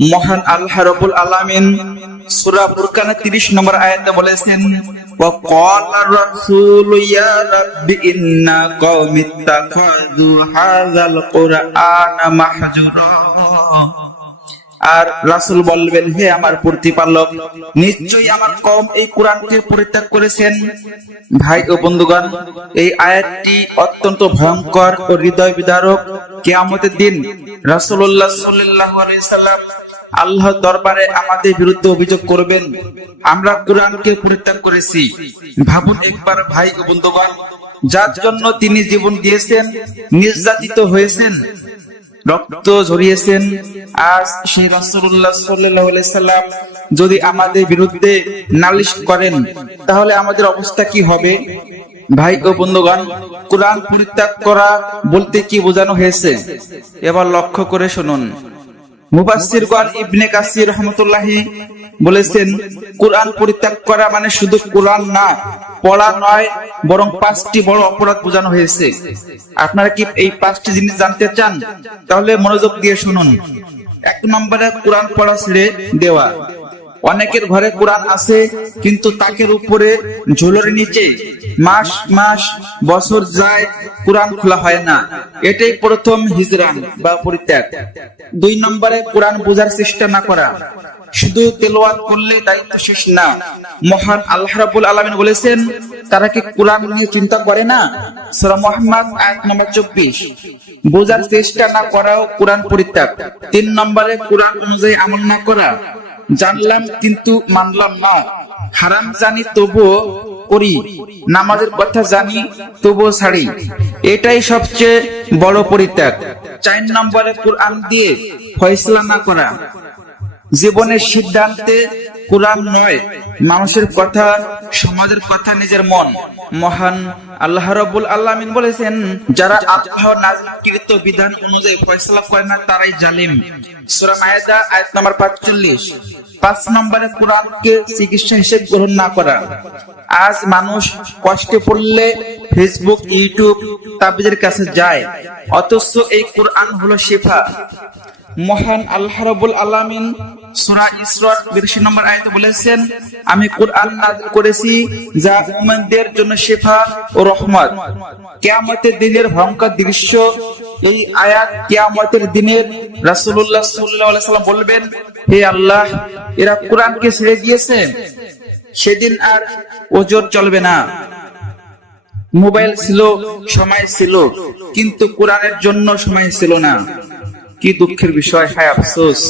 মহান আল্লাহ রাব্বুল আলামিন সূরা ফুরকানের 30 নম্বর আয়াতে বলেছেন, ওয়া ক্বালা রাসূলু ইয়া রাব্বি ইন্না কওমি ইত্তাখাযু হাযাল কুরআনা মাহজুরা। আর রাসূল বলবেন, হে আমার প্রতিপালক, নিশ্চয়ই আমার কওম এই কোরআনকে পরিত্যাগ করেছেন। ভাই ও বন্ধুগণ, এই আয়াতটি অত্যন্ত ভয়ঙ্কর ও হৃদয় বিদারক। কিয়ামতের দিন রাসূলুল্লাহ সাল্লাল্লাহু আলাইহি সাল্লাম আল্লাহর দরবারে আমাদের বিরুদ্ধে অভিযোগ করবেন, আমরা কোরআনকে পরিত্যাগ করেছি। ভাবুন একবার ভাই ও বন্ধুগণ, যার জন্য তিনি জীবন দিয়েছেন, নির্যাতিত হয়েছেন, রক্ত ঝরিয়েছেন, আজ সেই রাসূলুল্লাহ সাল্লাল্লাহু আলাইহি সাল্লাম যদি আমাদের বিরুদ্ধে নালিশ করেন, তাহলে আমাদের অবস্থা কি হবে? ভাই ও বন্ধুগণ, কোরআন পরিত্যাগ করা বলতে কি বোঝানো হয়েছে এবার লক্ষ্য করে শুনুন। মুফাসসিরগণ ইবনে কাসির রাহমাতুল্লাহি বলেছেন, কোরআন পরিত্যাগ করা মানে শুধু কোরআন না পড়া নয়, বরং 5টি বড় অপরাধ বোঝানো হয়েছে। আপনারা কি এই 5টি জিনিস জানতে চান? তাহলে মনোযোগ দিয়ে শুনুন। 1 নম্বরে কোরআন পড়া ছেড়ে দেওয়া। অনেকের ঘরে কোরআন আছে, কিন্তু তাকের উপরে ঝুলের নিচে মাস মাস বছর যায়, কোরআন খোলা হয় না। এটাই প্রথম হিজরান বা পরিত্যাগ। 2 নম্বরে কোরআন বোঝার চেষ্টা না করা। শুধু তেলাওয়াত করলে দায়িত্ব শেষ না। মহান আল্লাহ রাব্বুল আলামিন বলেছেন, তারা কি কোরআন নিয়ে চিন্তা করে না? সূরা মুহাম্মদ আয়াত নম্বর 24। বোঝার চেষ্টা না করাও কোরআন পরিত্যাগ। 3 নম্বরে কোরআন অনুযায়ী আমল না করা। জানলাম কিন্তু মানলাম না, হারাম জানি তবুও করি, নামাজের কথা জানি তবুও ছাড়ি, এটাই সবচেয়ে বড় পরিত্যাগ। 4 নম্বরে কোরআন দিয়ে ফয়সালা না করা। জীবনের সিদ্ধান্তে কোরআন নয়, মানুষের কথা, সমাজের কথা, নিজের মন। মহান আল্লাহ রাব্বুল আলামিন বলেছেন, যারা আল্লাহর নাযিলকৃত বিধান অনুযায়ী ফয়সালা করে না তারাই জালিম। সূরা মায়েদা আয়াত নম্বর 45। 5 নম্বরে কোরআনকে চিকিৎসা হিসেবে গ্রহণ না করা। আজ মানুষ কষ্টে পড়লে ফেসবুক, ইউটিউব, তাবিজের কাছে যায়, অথচ এই কোরআন হলো শিফা। মহান আল্লাহ রাব্বুল আলামিন সূরা ইসরার 82 নম্বর আয়াতে বলেছেন, আমি কোরআন নাযিল করেছি যা মুমিনদের জন্য শিফা ও রহমত। কিয়ামতের দিনের ভয়ঙ্কর দৃশ্য এই আয়াত। কিয়ামতের দিনের রাসূলুল্লাহ সাল্লাল্লাহু আলাইহি সাল্লাম বলবেন, হে আল্লাহ, এরা কোরআনকে ছেড়ে দিয়েছে। সেদিন আর ওজর চলবে না। মোবাইল ছিল, সময় ছিল, কিন্তু কোরআনের জন্য সময় ছিল না। কি দুঃখের বিষয়, হায় আফসোস।